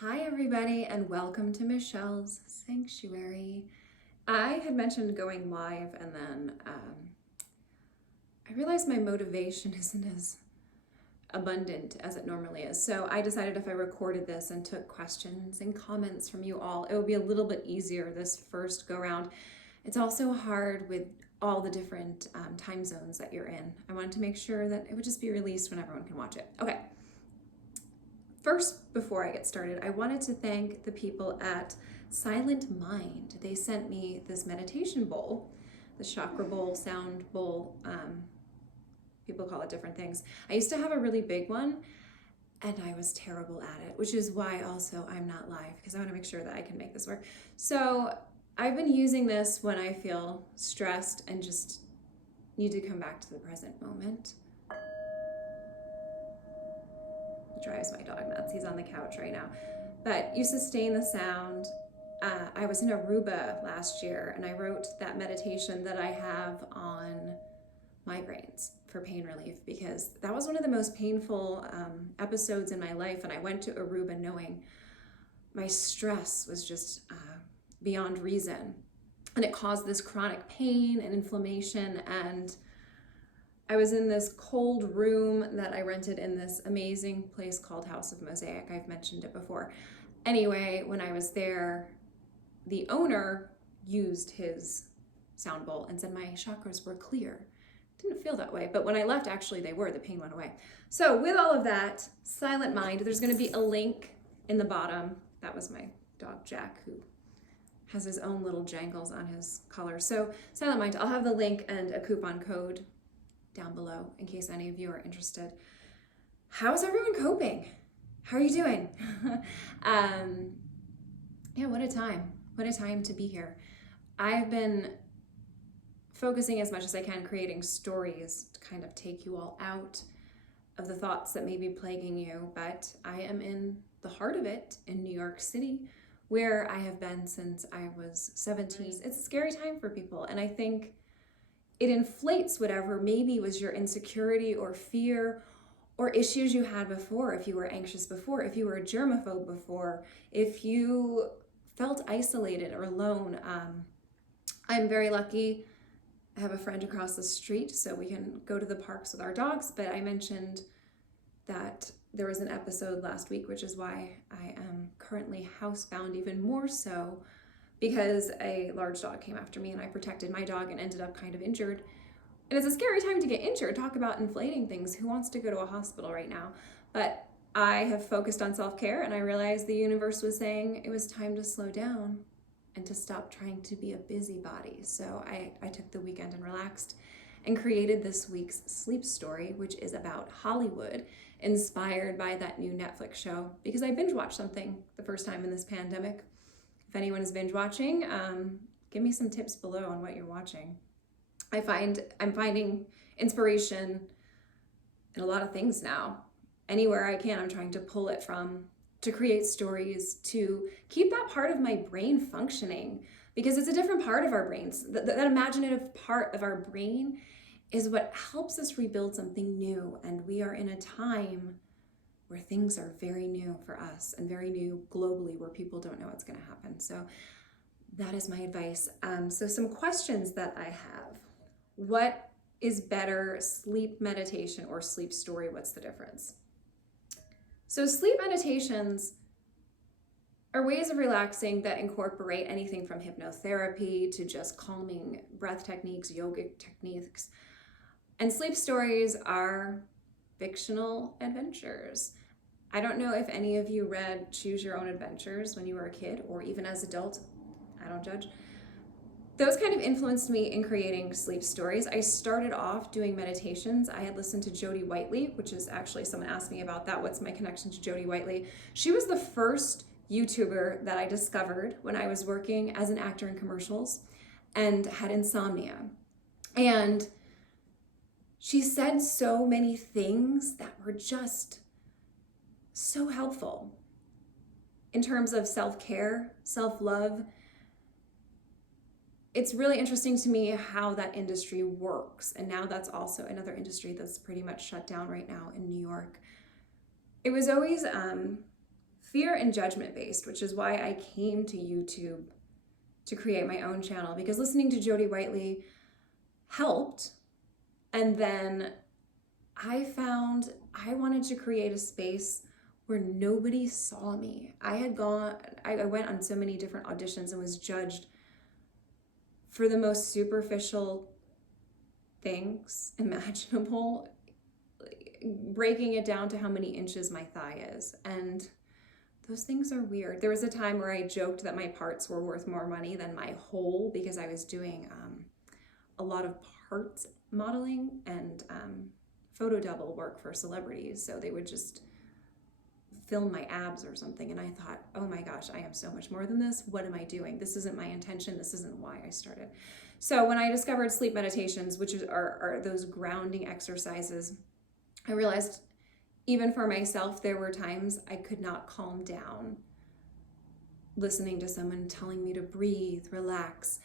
Hi, everybody, and welcome to Michelle's Sanctuary. I had mentioned going live, and then I realized my motivation isn't as abundant as it normally is. So I decided if I recorded this and took questions and comments from you all, it would be a little bit easier this first go round. It's also hard with all the different time zones that you're in. I wanted to make sure that it would just be released when everyone can watch it. Okay. First, before I get started, I wanted to thank the people at Silent Mind. They sent me this meditation bowl, the chakra bowl, sound bowl. People call it different things. I used to have a really big one and I was terrible at it, which is why also I'm not live, because I want to make sure that I can make this work. So I've been using this when I feel stressed and just need to come back to the present moment. Drives my dog nuts. He's on the couch right now. But you sustain the sound. I was in Aruba last year and I wrote that meditation that I have on migraines for pain relief, because that was one of the most painful episodes in my life. And I went to Aruba knowing my stress was just beyond reason. And it caused this chronic pain and inflammation. And I was in this cold room that I rented in this amazing place called House of Mosaic. I've mentioned it before. Anyway, when I was there, the owner used his sound bowl and said my chakras were clear. Didn't feel that way, but when I left, actually they were. The pain went away. So with all of that, Silent Mind, there's going to be a link in the bottom. That was my dog Jack, who has his own little jangles on his collar. So Silent Mind, I'll have the link and a coupon code down below in case any of you are interested. How's everyone coping? How are you doing? Yeah, what a time. What a time to be here. I've been focusing as much as I can, creating stories to kind of take you all out of the thoughts that may be plaguing you. But I am in the heart of it in New York City, where I have been since I was 17. It's a scary time for people. And I think it inflates whatever maybe was your insecurity or fear or issues you had before. If you were anxious before, if you were a germaphobe before, if you felt isolated or alone. I'm very lucky. I have a friend across the street, so we can go to the parks with our dogs. But I mentioned that there was an episode last week, which is why I am currently housebound even more so, because a large dog came after me and I protected my dog and ended up kind of injured. And it's a scary time to get injured. Talk about inflating things. Who wants to go to a hospital right now? But I have focused on self-care, and I realized the universe was saying it was time to slow down and to stop trying to be a busybody. So I took the weekend and relaxed and created this week's sleep story, which is about Hollywood, inspired by that new Netflix show, because I binge watched something the first time in this pandemic. If anyone is binge watching, give me some tips below on what you're watching. I'm finding inspiration in a lot of things now. Anywhere I can, I'm trying to pull it from, to create stories, to keep that part of my brain functioning, because it's a different part of our brains. That imaginative part of our brain is what helps us rebuild something new. And we are in a time where things are very new for us and very new globally, where people don't know what's going to happen. So that is my advice. So some questions that I have. What is better, sleep meditation or sleep story? What's the difference? So sleep meditations are ways of relaxing that incorporate anything from hypnotherapy to just calming breath techniques, yogic techniques. And sleep stories are fictional adventures. I don't know if any of you read Choose Your Own Adventures when you were a kid or even as adult. I don't judge. Those kind of influenced me in creating sleep stories. I started off doing meditations. I had listened to Jody Whiteley, which is actually, someone asked me about that. What's my connection to Jody Whiteley? She was the first YouTuber that I discovered when I was working as an actor in commercials and had insomnia. And she said so many things that were just so helpful in terms of self-care, self-love. It's really interesting to me how that industry works. And now that's also another industry that's pretty much shut down right now in New York. It was always fear and judgment based, which is why I came to YouTube to create my own channel, because listening to Jody Whiteley helped. And then I found I wanted to create a space where nobody saw me. I went on so many different auditions and was judged for the most superficial things imaginable, breaking it down to how many inches my thigh is. And those things are weird. There was a time where I joked that my parts were worth more money than my whole, because I was doing a lot of parts modeling and photo double work for celebrities. So they would just film my abs or something. And I thought, oh my gosh, I am so much more than this. What am I doing? This isn't my intention. This isn't why I started. So when I discovered sleep meditations, which are those grounding exercises, I realized even for myself, there were times I could not calm down listening to someone telling me to breathe, relax.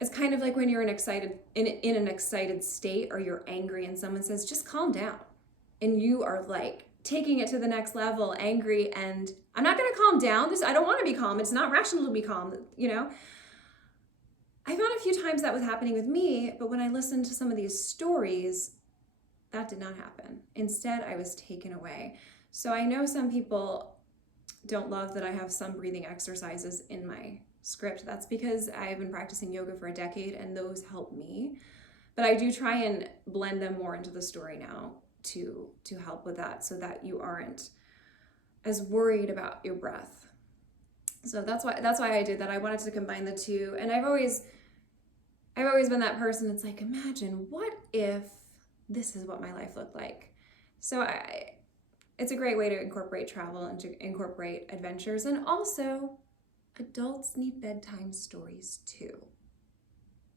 It's kind of like when you're in an excited state, or you're angry and someone says, just calm down. And you are like taking it to the next level, angry, and I'm not going to calm down. I don't want to be calm. It's not rational to be calm, you know? I found a few times that was happening with me, but when I listened to some of these stories, that did not happen. Instead, I was taken away. So I know some people don't love that I have some breathing exercises in my script. That's because I've been practicing yoga for a decade and those help me. But I do try and blend them more into the story now to help with that, so that you aren't as worried about your breath. So that's why I did that. I wanted to combine the two. And I've always been that person that's like, imagine what if this is what my life looked like. So it's a great way to incorporate travel and to incorporate adventures. And also, adults need bedtime stories too.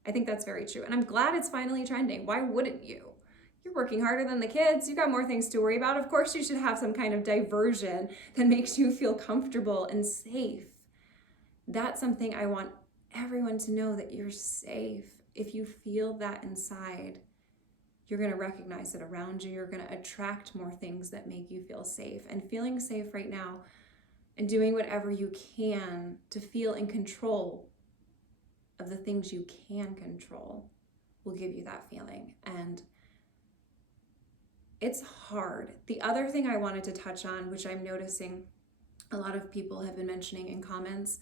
I think that's very true. And I'm glad it's finally trending. Why wouldn't you? You're working harder than the kids. You got more things to worry about. Of course, you should have some kind of diversion that makes you feel comfortable and safe. That's something I want everyone to know, that you're safe. If you feel that inside, you're going to recognize it around you. You're going to attract more things that make you feel safe. And feeling safe right now and doing whatever you can to feel in control of the things you can control will give you that feeling. And it's hard. The other thing I wanted to touch on, which I'm noticing a lot of people have been mentioning in comments,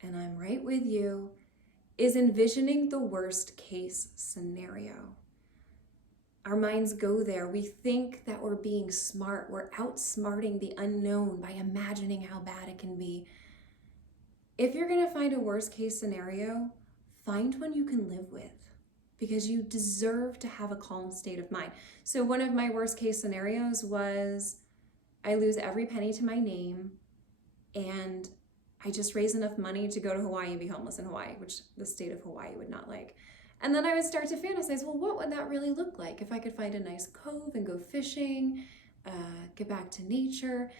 and I'm right with you, is envisioning the worst case scenario. Our minds go there. We think that we're being smart. We're outsmarting the unknown by imagining how bad it can be. If you're going to find a worst case scenario, find one you can live with, because you deserve to have a calm state of mind. So one of my worst case scenarios was I lose every penny to my name and I just raise enough money to go to Hawaii and be homeless in Hawaii, which the state of Hawaii would not like. And then I would start to fantasize, well, what would that really look like if I could find a nice cove and go fishing, get back to nature?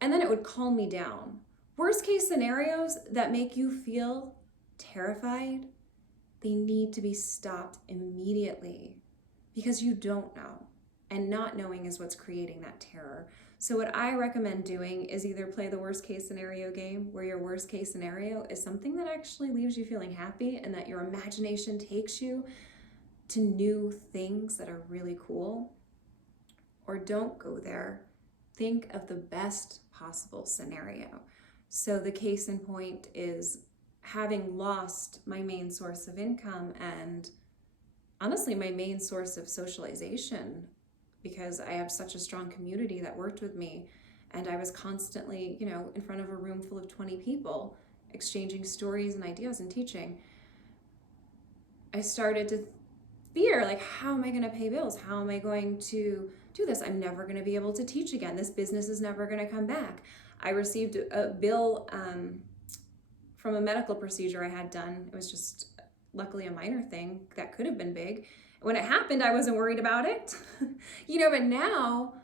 And then it would calm me down. Worst case scenarios that make you feel terrified, they need to be stopped immediately, because you don't know. And not knowing is what's creating that terror. So what I recommend doing is either play the worst case scenario game, where your worst case scenario is something that actually leaves you feeling happy and that your imagination takes you to new things that are really cool. Or don't go there. Think of the best possible scenario. So the case in point is having lost my main source of income and honestly my main source of socialization, because I have such a strong community that worked with me, and I was constantly, in front of a room full of 20 people exchanging stories and ideas and teaching. I started to fear, like, how am I going to pay bills? How am I going to do this? I'm never going to be able to teach again. This business is never going to come back. I received a bill from a medical procedure I had done. It was just luckily a minor thing that could have been big. When it happened, I wasn't worried about it. But now,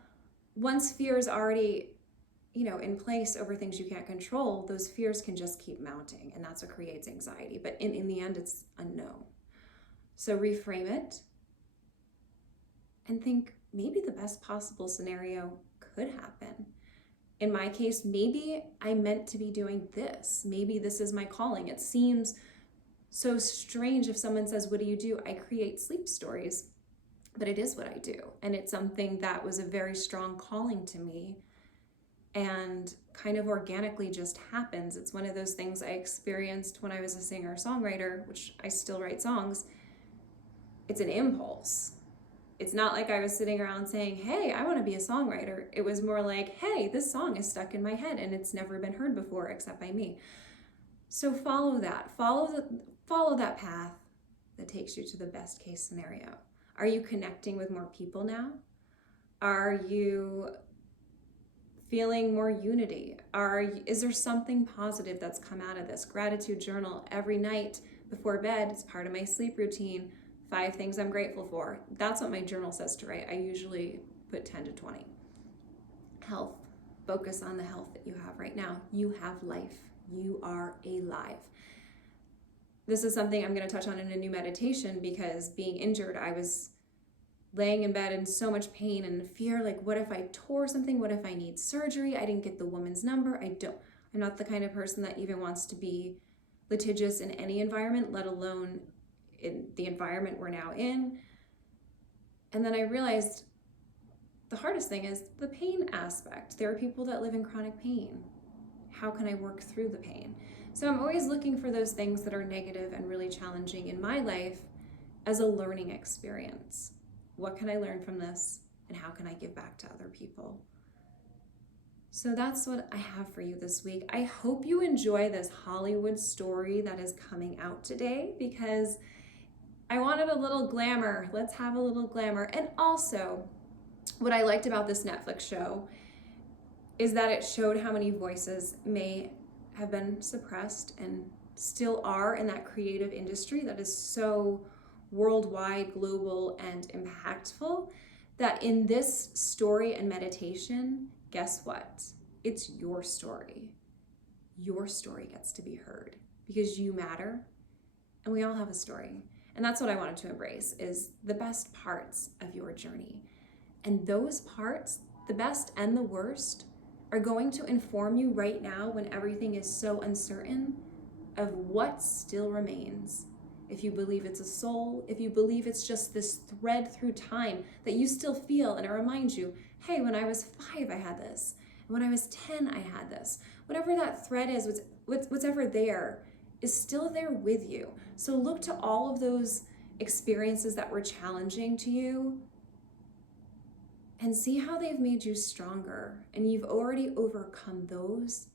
once fear is already, in place over things you can't control, those fears can just keep mounting, and that's what creates anxiety. But in the end, it's a no. So reframe it and think maybe the best possible scenario could happen. in my case, maybe I meant to be doing this. Maybe this is my calling. It seems so strange if someone says, what do you do? I create sleep stories, but it is what I do. And it's something that was a very strong calling to me and kind of organically just happens. It's one of those things I experienced when I was a singer-songwriter, which I still write songs. It's an impulse. It's not like I was sitting around saying, hey, I want to be a songwriter. It was more like, hey, this song is stuck in my head and it's never been heard before except by me. So follow that. Follow that path that takes you to the best case scenario. Are you connecting with more people now? Are you feeling more unity? Is there something positive that's come out of this? Gratitude journal every night before bed. It's part of my sleep routine. 5 things I'm grateful for. That's what my journal says to write. I usually put 10 to 20. Health. Focus on the health that you have right now. You have life. You are alive. This is something I'm going to touch on in a new meditation, because being injured, I was laying in bed in so much pain and fear, like, what if I tore something? What if I need surgery? I didn't get the woman's number. I'm not the kind of person that even wants to be litigious in any environment, let alone in the environment we're now in. And then I realized the hardest thing is the pain aspect. There are people that live in chronic pain. How can I work through the pain? So I'm always looking for those things that are negative and really challenging in my life as a learning experience. What can I learn from this, and how can I give back to other people? So that's what I have for you this week. I hope you enjoy this Hollywood story that is coming out today, because I wanted a little glamour. Let's have a little glamour. And also, what I liked about this Netflix show is that it showed how many voices may have been suppressed and still are in that creative industry that is so worldwide, global, and impactful, that in this story and meditation, guess what? It's your story. Your story gets to be heard because you matter, and we all have a story. And that's what I wanted to embrace, is the best parts of your journey. And those parts, the best and the worst, are going to inform you right now when everything is so uncertain of what still remains. If you believe it's a soul, if you believe it's just this thread through time that you still feel, and it reminds you, hey, when I was 5, I had this. And when I was 10, I had this. Whatever that thread is, what's ever there is still there with you. So look to all of those experiences that were challenging to you and see how they've made you stronger. And you've already overcome those.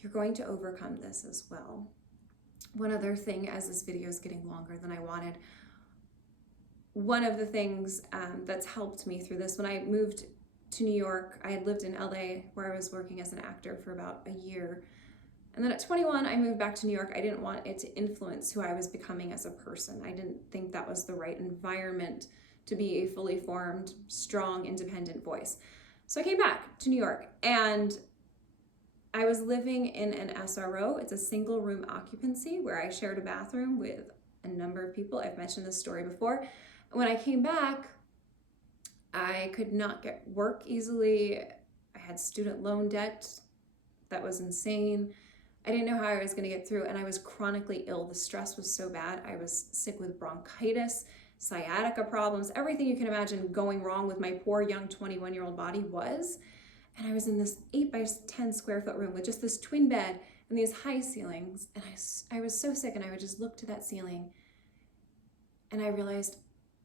You're going to overcome this as well. One other thing, as this video is getting longer than I wanted, one of the things that's helped me through this, when I moved to New York, I had lived in LA where I was working as an actor for about a year. And then at 21, I moved back to New York. I didn't want it to influence who I was becoming as a person. I didn't think that was the right environment to be a fully formed, strong, independent voice. So I came back to New York, and I was living in an SRO. It's a single room occupancy where I shared a bathroom with a number of people. I've mentioned this story before. When I came back, I could not get work easily. I had student loan debt that was insane. I didn't know how I was going to get through, and I was chronically ill. The stress was so bad. I was sick with bronchitis, sciatica problems, everything you can imagine going wrong with my poor young 21-year-old body was. And I was in this 8 by 10 square foot room with just this twin bed and these high ceilings. And I was so sick, and I would just look to that ceiling. And I realized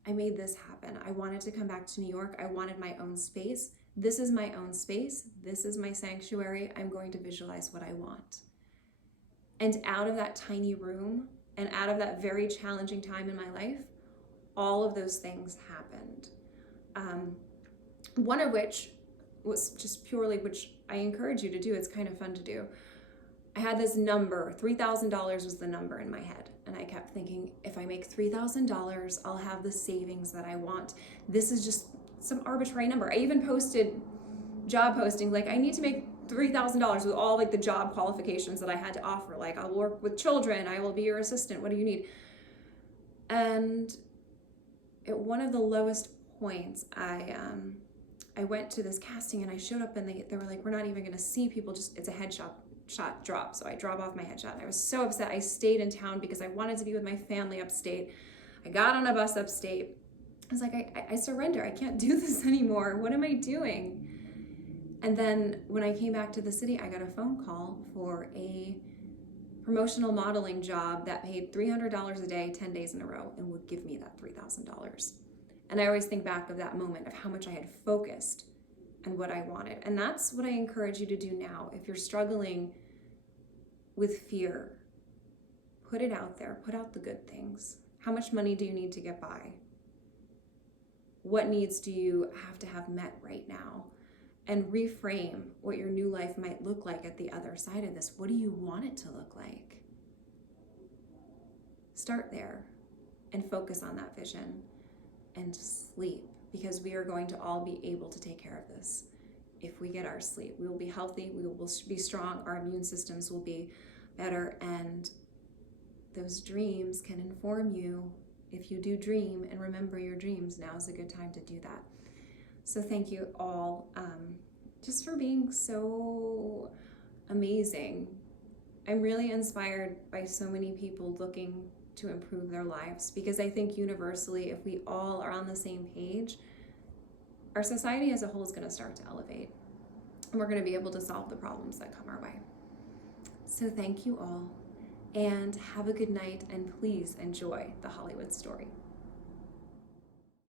I made this happen. I wanted to come back to New York. I wanted my own space. This is my own space. This is my sanctuary. I'm going to visualize what I want. And out of that tiny room and out of that very challenging time in my life, all of those things happened. One of which was just purely, which I encourage you to do, it's kind of fun to do. I had this number, $3,000 was the number in my head. And I kept thinking, if I make $3,000, I'll have the savings that I want. This is just some arbitrary number. I even posted job postings, like, I need to make $3,000 with all like the job qualifications that I had to offer. Like, I'll work with children, I will be your assistant, what do you need? And at one of the lowest points, I I went to this casting and I showed up and they were like, we're not even going to see people, just it's a headshot drop. So I drop off my headshot. And I was so upset. I stayed in town because I wanted to be with my family upstate. I got on a bus upstate. I was like, I surrender. I can't do this anymore. What am I doing? And then when I came back to the city, I got a phone call for a promotional modeling job that paid $300 a day, 10 days in a row, and would give me that $3,000. And I always think back of that moment of how much I had focused on what I wanted. And that's what I encourage you to do now. If you're struggling with fear, put it out there, put out the good things. How much money do you need to get by? What needs do you have to have met right now? And reframe what your new life might look like at the other side of this. What do you want it to look like? Start there and focus on that vision and sleep, because we are going to all be able to take care of this. If we get our sleep, we will be healthy, we will be strong, our immune systems will be better, and those dreams can inform you. If you do dream and remember your dreams, now is a good time to do that. So thank you all just for being so amazing. I'm really inspired by so many people looking to improve their lives, because I think universally, if we all are on the same page, our society as a whole is going to start to elevate, and we're going to be able to solve the problems that come our way. So thank you all, and have a good night, and please enjoy the Hollywood story.